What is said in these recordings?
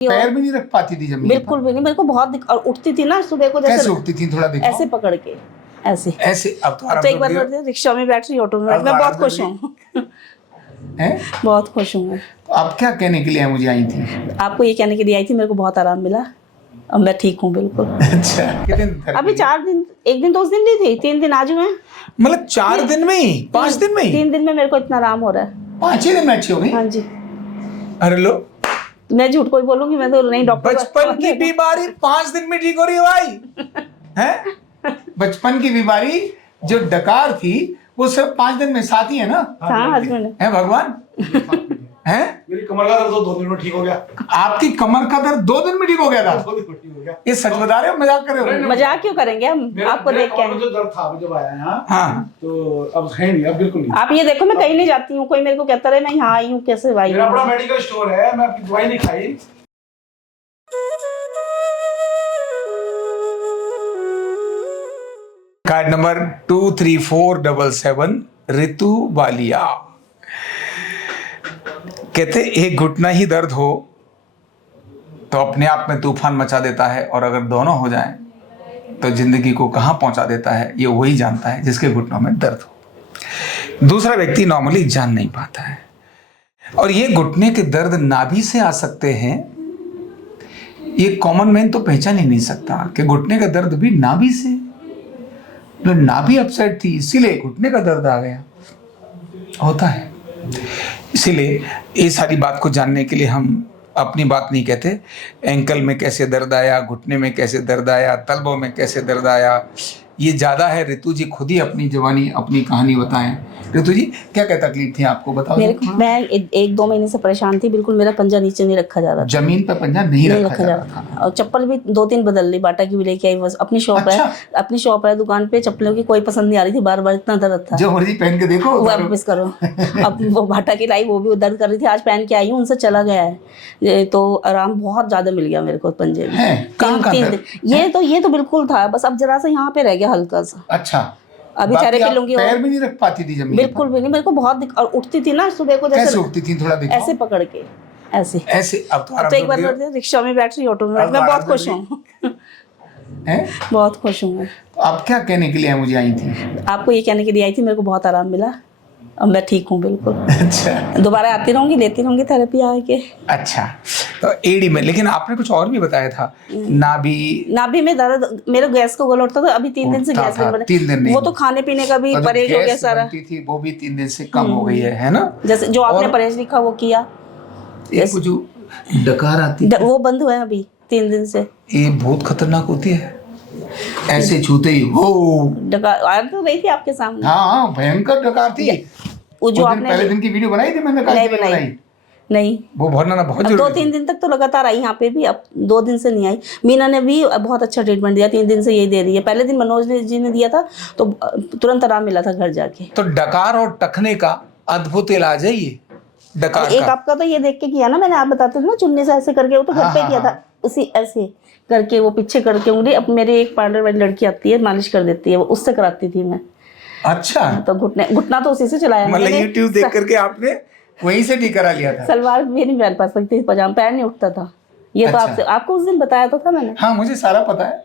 पैर भी नहीं रख पाती थी जमीन बिल्कुल भी नहीं, मेरे को बहुत और उठती थी ना सुबह को, कैसे जैसे उठती थी थोड़ा दिखाओ ऐसे पकड़ के ऐसे। ऐसे अब तो एक बार रिक्शा में बैठ रही, ऑटो में बैठ, मैं बहुत खुश हूँ हैं? बहुत खुश हूँ मैं। तो आप क्या कहने के लिए मुझे आई थी? आपको ये कहने के लिए आई थी, मेरे को बहुत आराम मिला और मैं ठीक हूँ बिल्कुल। अच्छा कितने दिन अभी 4 दिन, 1 दिन 2 दिन नहीं थी, 3 दिन आज हुए हैं। मतलब 4 दिन में ही 5 दिन में ही 3 दिन में मेरे को इतना आराम हो रहा है। 5 ही दिन में अच्छी हो गई? हाँ जी, अरे लो, मैं झूठ कोई बोलूंगी, मैं तो नहीं डॉक्टर। बचपन की बीमारी 5 दिन में ठीक हो रही है भाई हैं? बचपन की बीमारी जो डकार थी वो सिर्फ 5 दिन में, साथ ही है ना? हाँ हस्बैंड है भगवान हैं? मेरी कमर का दर्द 2 दिन में ठीक हो गया। आपकी कमर का दर्द 2 दिन में ठीक हो गया था? 2 दिन में ठीक हो गया। ये सच बता रहे हो मजाक कर रहे हो? मजाक क्यों करेंगे हम, आपको देख के। जो दर्द था जब आया यहाँ, हाँ तो अब है नहीं, अब बिल्कुल नहीं। आप ये देखो, मैं कहीं नहीं जाती हूँ, कोई मेरे को कहता रहे मैं यहाँ आई हूँ कैसे भाई। मेरा बड़ा मेडिकल स्टोर है, मैं आपकी दवाई नहीं खाई। कार्ड नंबर 23477 ऋतु वालिया कहते एक घुटना ही दर्द हो तो अपने आप में तूफान मचा देता है, और अगर दोनों हो जाएं तो जिंदगी को कहां पहुंचा देता है ये वही जानता है जिसके घुटनों में दर्द हो। दूसरा व्यक्ति नॉर्मली जान नहीं पाता है। और ये घुटने के दर्द नाभि से आ सकते हैं, ये कॉमन मैन तो पहचान ही नहीं सकता कि घुटने का दर्द भी नाभि से। नाभि अपसेट थी इसीलिए घुटने का दर्द आ गया, होता है। इसीलिए ये सारी बात को जानने के लिए हम अपनी बात नहीं कहते। एंकल में कैसे दर्द आया, घुटने में कैसे दर्द आया, तलबों में कैसे दर्द आया, ये ज़्यादा है। ऋतु जी खुद ही अपनी जवानी अपनी कहानी बताएं। ऋतु जी क्या क्या तकलीफ थी आपको, बताओ। मैं 1-2 महीने से परेशान थी, बिल्कुल मेरा पंजा नीचे नहीं रखा जा रहा था, जमीन पर पंजा नहीं रखा जा रहा था। और चप्पल भी 2-3 बदल ली, बाटा की भी लेके आई। बस अपनी शॉप अच्छा। है, अपनी शॉप है, दुकान पे चप्पलों की कोई पसंद नहीं आ रही थी, बार बार इतना दर्द था। जो मर्जी पहन के देखो, वापस करो। अब वो बाटा की लाई, वो भी दर्द कर रही थी, आज पहन के आई हूँ, उनसे चला गया है। तो आराम बहुत ज्यादा मिल गया मेरे को पंजे में। ये तो बिल्कुल था, बस अब जरा सा यहाँ पे रह गया हल्का सा। अच्छा, अभी थेरेपी लूंगी। पैर भी नहीं रख पाती थी जमीन बिल्कुल भी नहीं, मेरे को बहुत और उठती थी ना सुबह को, कैसे जैसे उठती थी थोड़ा दिखाओ। ऐसे पकड़ के ऐसे ऐसे। अब तो एक बार रिक्शा में बैठ रही, ऑटो में बैठ, मैं बहुत खुश हूँ बहुत खुश हूँ मैं। तो आप क्या कहने के लिए मुझे आई थी? आपको ये कहने के लिए आई थी, मेरे को बहुत आराम मिला और मैं ठीक हूँ बिल्कुल। अच्छा, दोबारा आती रहूंगी, लेती रहूंगी थेरेपी आके। अच्छा, तो एडी में, लेकिन आपने कुछ और भी बताया था, नाभि में दर्द, मेरे गैस को गोल उठता था। अभी 3 दिन से गैस नहीं बने। 3 दिन नहीं, वो तो खाने पीने का भी परहेज हो गया सारा। थी वो भी 3 दिन से कम हो गई है ना? जैसे जो आपने परहेज लिखा वो किया। एक जो डकार आती है वो बंद हुआ है अभी 3 दिन से। ये बहुत खतरनाक होती है, ऐसे छूते ही हो डकार आ तो रही थी आपके सामने। हाँ भयंकर डकार थी। वो जो आपने पहले दिन की वीडियो बनाई थी मैंने, नहीं बनाई नहीं, वो भरना बहुत जरूरी। 2-3 दिन तक तो लगातार आई यहाँ पे भी, अब 2 दिन से नहीं आई। मीना ने भी बहुत अच्छा ट्रीटमेंट दिया, 3 दिन से यही दे रही है। पहले दिन मनोज जी ने दिया था तो तुरंत आराम मिला था घर जाके। तो डकार और टखने का अद्भुत इलाज है ये डकार एक का। आपका तो ये देख के किया ना मैंने, आप बताते थे ना चुन्नी से ऐसे करके, वो तो घर पे किया था उसी ऐसे करके, वो पीछे करके उंगली। अब मेरे एक पार्लर वाली लड़की आती है, मालिश कर देती है, वो उससे कराती थी मैं। अच्छा, तो घुटना तो उसी से चलाया। मतलब YouTube देख करके आपने वहीं से ठीक करा लिया था? सलवार भी नहीं पहन पा सकती, पजामा पैर नहीं उठता था। ये अच्छा। तो आपको उस दिन बताया तो था मैंने। हाँ मुझे सारा पता है।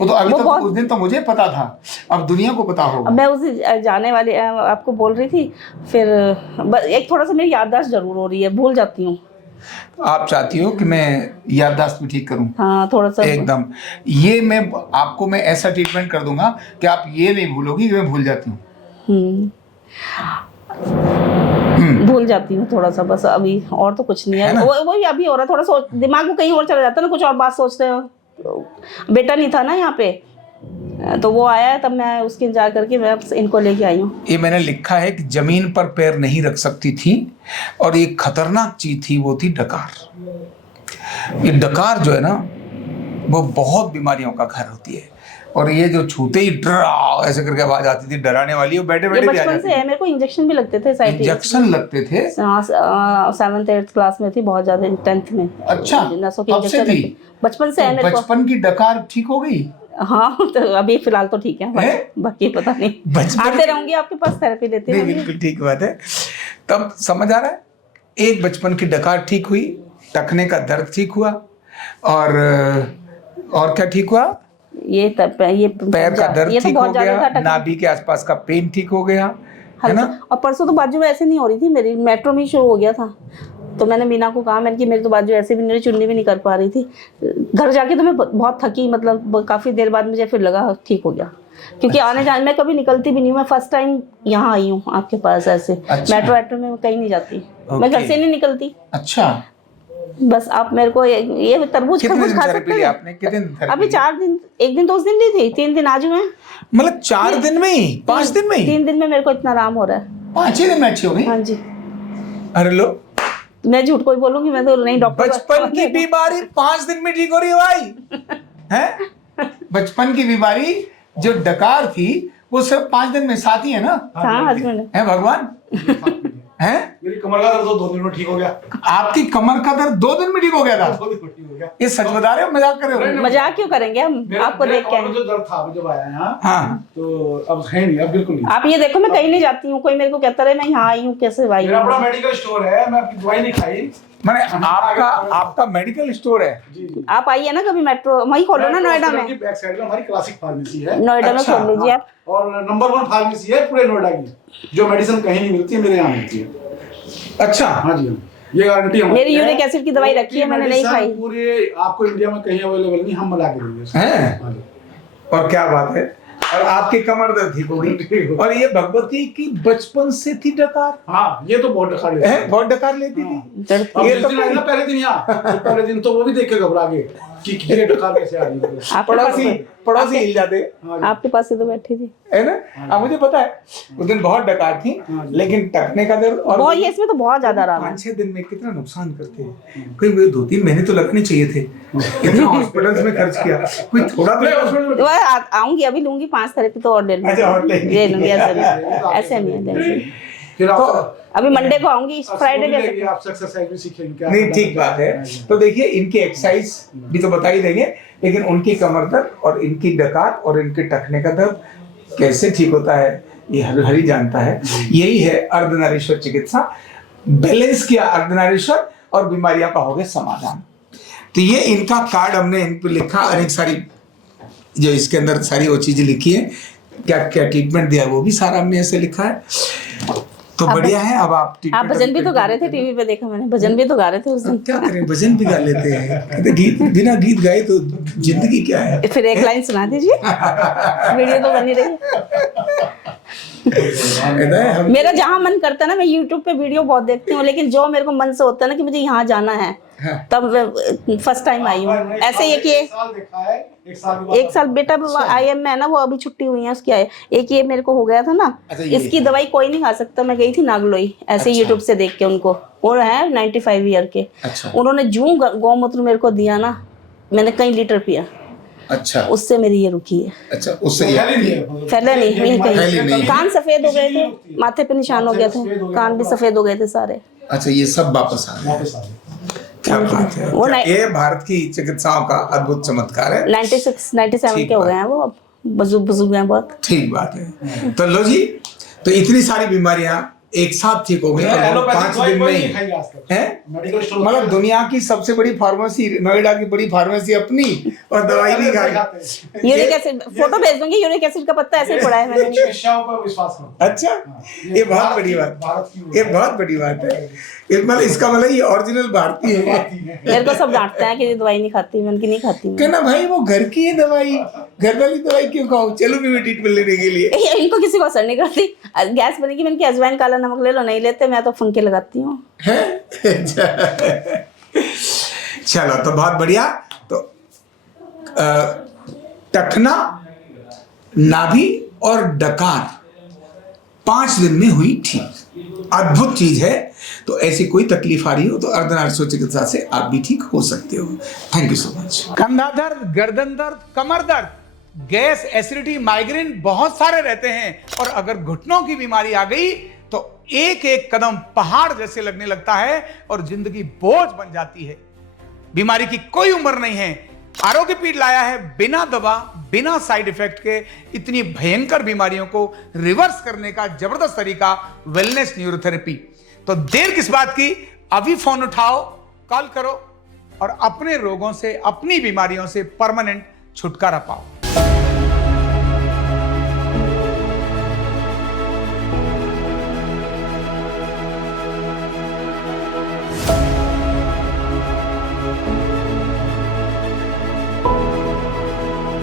वो तो अभी तक उस दिन तो मुझे पता था, अब दुनिया को पता होगा। मैं उस जाने वाली आपको बोल रही थी, फिर एक थोड़ा सा मेरी याददाश्त जरूर हो रही है, भूल जाती हूँ। आप चाहती हो कि मैं याददाश्त भी ठीक करूं? हाँ थोड़ा सा एकदम। ये मैं आपको मैं ऐसा ट्रीटमेंट कर दूंगा कि आप ये नहीं भूलोगी कि मैं भूल जाती हूँ। भूल जाती हूँ थोड़ा सा, बस अभी और तो कुछ नहीं है। वही अभी हो रहा है, थोड़ा सा दिमाग में कहीं और चला जाता है ना, कुछ और बात सोचते हो। बेटा नहीं था ना यहाँ पे, तो वो आया है, तब मैं उसके जा करके मैं इनको लेके आई हूँ। ये मैंने लिखा है कि जमीन पर पैर नहीं रख सकती थी, और एक खतरनाक चीज थी, वो थी डकार। ये डकार जो है ना, वो बहुत बीमारियों का घर होती है। और ये जो छूते ही डरा ऐसे करके आवाज आती थी, डराने वाली, वो बैठे बैठे भी आ जाती थी। बचपन से है, मेरे को इंजेक्शन भी लगते थे। इंजेक्शन लगते थे? 7th 8th क्लास में थी, बहुत ज्यादा 10th में। अच्छा, नसों के इंजेक्शन थी बचपन से है मेरे को। बचपन की डकार ठीक हो गई? हाँ तो अभी फिलहाल तो ठीक है, बाकी पता नहीं। आते रहूंगी आपके पास, थेरेपी लेते रहूंगी। बिल्कुल ठीक बात है। तब समझ आ रहा है, एक बचपन की डकार ठीक हुई, टखने का दर्द ठीक हुआ, और क्या ठीक हुआ? ये पैर का दर्द ये तो ठीक हो बहुत ज्यादा गया, था, नाभि के आसपास का पेन ठीक हो गया, है ना? और परसों तो बाजू में ऐसे नहीं हो रही थी मेरी, मेट्रो में शुरू हो गया था। तो मैंने मीना को कहा, मैंने कि मेरी तो बाजू ऐसे भी मेरी चुन्नी भी नहीं कर पा रही थी। घर जाके तो मैं बहुत थकी, मतलब काफी देर बाद मुझे फिर लगा ठीक हो गया, क्योंकि आने जाने मैं कभी निकलती भी नहीं हूँ। मैं फर्स्ट टाइम यहाँ आई हूँ आपके पास ऐसे। अच्छा। मेट्रो में कहीं नहीं जाती, मैं घर से नहीं निकलती। अच्छा, बस आप मेरे को ये तरबूज कितने खरबूज दिन खा थेरेपी सकते ली हैं? आपने? कितने दिन थेरेपी अभी ली? 4 दिन, 1 दिन 2 दिन ली थी, 3 दिन आज हुए हैं। मतलब 4 दिन में ही, 5 दिन में ही? 3 दिन में मेरे को इतना आराम हो रहा है। 5 ही दिन में अच्छी हो गई? हाँ जी। अरे लो, मैं झूठ कोई बोलूंगी, मैं तो नहीं डॉक्टर। बचपन की बीमारी 5 दिन में ठीक हो रही है भाई, हैं? बचपन की बीमारी जो डकार थी वो सिर्फ 5 दिन में, साथी है ना? हाँ हस्बैंड है भगवान, हैं? मेरी कमर का दर्द तो 2 दिन में ठीक हो गया। आपकी कमर का दर्द 2 दिन में ठीक हो गया था? 2 दिन में ठीक हो गया। ये सच बता रहे हो, मजाक कर रहे हो? मजाक क्यों करेंगे हम आपको देख के? जो दर्द था जब आया यहाँ, हाँ, तो अब है नहीं, अब बिल्कुल नहीं। आप ये देखो, मैं कहीं नहीं जाती हूँ, कोई मेरे को कहता रहे मैं यहाँ आई हूँ, कैसे भाई? मेरा अपना मेडिकल स्टोर है, मैं आपकी दवाई नहीं खाई। मैंने आपका मेडिकल स्टोर है? जी। आप आइए ना कभी, मेट्रो वहीं खोलो ना नोएडा में। बैक साइड में हमारी क्लासिक फार्मेसी है, नोएडा में अच्छा, खोल लीजिए आप। और नंबर 1 फार्मेसी है पूरे नोएडा की, जो मेडिसिन कहीं नहीं मिलती है, मेरे यहाँ मिलती है। अच्छा, हाँ जी, ये गारंटी हमारी मेरी है। यूरिक एसिड की दवाई रखी है, मैंने नहीं खाई। पूरे आपको इंडिया में कहीं अवेलेबल नहीं, हम मिला के देंगे। हैं? हाँ जी। और क्या बात है, और आपकी कमर दर्द ठीक हो गई। और ये भगवती की बचपन से थी डकार? हाँ, ये तो बहुत डकार लेती है। बहुत डकार लेती थी। अब ये जिस तो दिन आई ना पहले दिन यहाँ, तो पहले दिन तो वो भी देख के घबरा गए कि ये डकार कैसे आ रही है। आपके पास- पड़ोसी हिल जाते, आपके पास ही तो बैठी थी। है ना? अब मुझे पता है उस दिन बहुत डकार थी, लेकिन टकने का दर्द और वो ये इसमें तो बहुत ज्यादा आराम है। 5-6 दिन में कितना नुकसान करते हैं। कोई मुझे 2-3 महीने तो लगने चाहिए थे, इतना हॉस्पिटल्स में खर्च किया, कोई थोड़ा तो आऊंगी अभी, लूंगी 5 थेरेपी तो और ले लूंगी। अच्छा, और लेंगी। ले लूंगी, ऐसे नहीं है जैसे। फिर तो आप अभी मंडे को आऊंगी, फ्राइडे के। आप एक्सरसाइज भी सीखेंगे क्या? नहीं, ठीक बात है। तो देखिए, इनकी एक्सरसाइज भी तो बता ही देंगे, लेकिन उनकी कमर दर्द और इनकी डकार और इनके टखने का दर्द कैसे ठीक होता है ये हरि जानता है। यही है अर्धनारीश्वर चिकित्सा। बैलेंस किया अर्धनारीश्वर और बीमारियां का हो गया समाधान। तो ये इनका कार्ड हमने इन पर लिखा, अनेक सारी जो इसके अंदर सारी वो चीजें लिखी है, क्या क्या ट्रीटमेंट दिया वो भी सारा हमने ऐसे लिखा है। तो बढ़िया है। अब आप भजन भी तो गा रहे थे, टीवी पे देखा मैंने, भजन भी तो गा रहे थे उस दिन। क्या करें, भजन भी गा लेते हैं। कहते गीत, बिना गीत गाए तो जिंदगी क्या है। फिर एक लाइन सुना दीजिए, वीडियो तो बनी रही। मेरा जहाँ मन करता है ना, मैं YouTube पे वीडियो बहुत देखती हूँ, लेकिन जो मेरे को मन से होता है ना कि मुझे यहाँ जाना है, तब फर्स्ट टाइम आई हूँ। ऐसे ये कि 1 साल बेटा IM में है ना, वो अभी छुट्टी हुई है उसकी। एक ये मेरे को हो गया था ना, इसकी दवाई कोई नहीं खा सकता। मैं गई थी नागलोई ऐसे YouTube से देख के, उनको वो है 95 ईयर के। उन्होंने जूं गौमूत्र मेरे को दिया ना, मैंने कई लीटर पिया। अच्छा, उससे मेरी ये रुकी है। अच्छा, उससे फैला नहीं, ये कहीं कान सफेद हो गए थे, माथे पे निशान हो गया थे, कान भी सफेद हो गए थे सारे। अच्छा, ये सब वापस आ गए। क्या बात है। वो ये भारत की चिकित्साओं का अद्भुत चमत्कार है। 96-97 के हो गए हैं वो, अब बुजुर्ग हैं बहुत। ठीक बात है। तो लो जी, तो इतनी सारी बीमारियां एक साथ ठीक हो गई 5 दिन में ही है। मतलब दुनिया की सबसे बड़ी फार्मेसी, नोएडा की बड़ी फार्मेसी अपनी, और दवाई नहीं खाई। यूरिक एसिड फोटो भेज दूंगी, यूरिक एसिड का पत्ता ऐसे ही पड़ा है मैंने। अच्छा, ये बहुत बड़ी बात, ये बहुत बड़ी बात है। मतलब इसका मतलब ये ओरिजिनल भारतीय है। मेरे को सब डांटते हैं कि ये दवाई नहीं खाती, मैं उनकी नहीं खाती मैं। कहना भाई वो घर की है दवाई, घर वाली दवाई क्यों खाऊं, चलो भी मैं ट्रीटमेंट लेने के लिए। इनको किसी को असर नहीं करती। गैस बनेगी, मैंने की अजवाइन काला नमक ले लो, नहीं लेते, मैं तो फुनके लगाती हूँ। चलो, तो बहुत बढ़िया। तो टखना, नाभि और डकार 5 दिन में हुई ठीक। अद्भुत चीज है। तो ऐसी कोई तकलीफ आ रही हो तो अर्धनारीश्वर चिकित्सा से आप भी ठीक हो सकते हो। Thank you so much. कंधा दर्द, गर्दन दर्द, कमर दर्द, गैस, एसिडिटी, माइग्रेन बहुत सारे रहते हैं, और अगर घुटनों की बीमारी आ गई तो एक एक कदम पहाड़ जैसे लगने लगता है और जिंदगी बोझ बन जाती है। बीमारी की कोई उम्र नहीं है। आरोग्य पीठ लाया है बिना दवा, बिना साइड इफेक्ट के इतनी भयंकर बीमारियों को रिवर्स करने का जबरदस्त तरीका, वेलनेस न्यूरोथेरेपी। तो देर किस बात की, अभी फोन उठाओ, कॉल करो। और अपने रोगों से, अपनी बीमारियों से परमानेंट छुटकारा पाओ।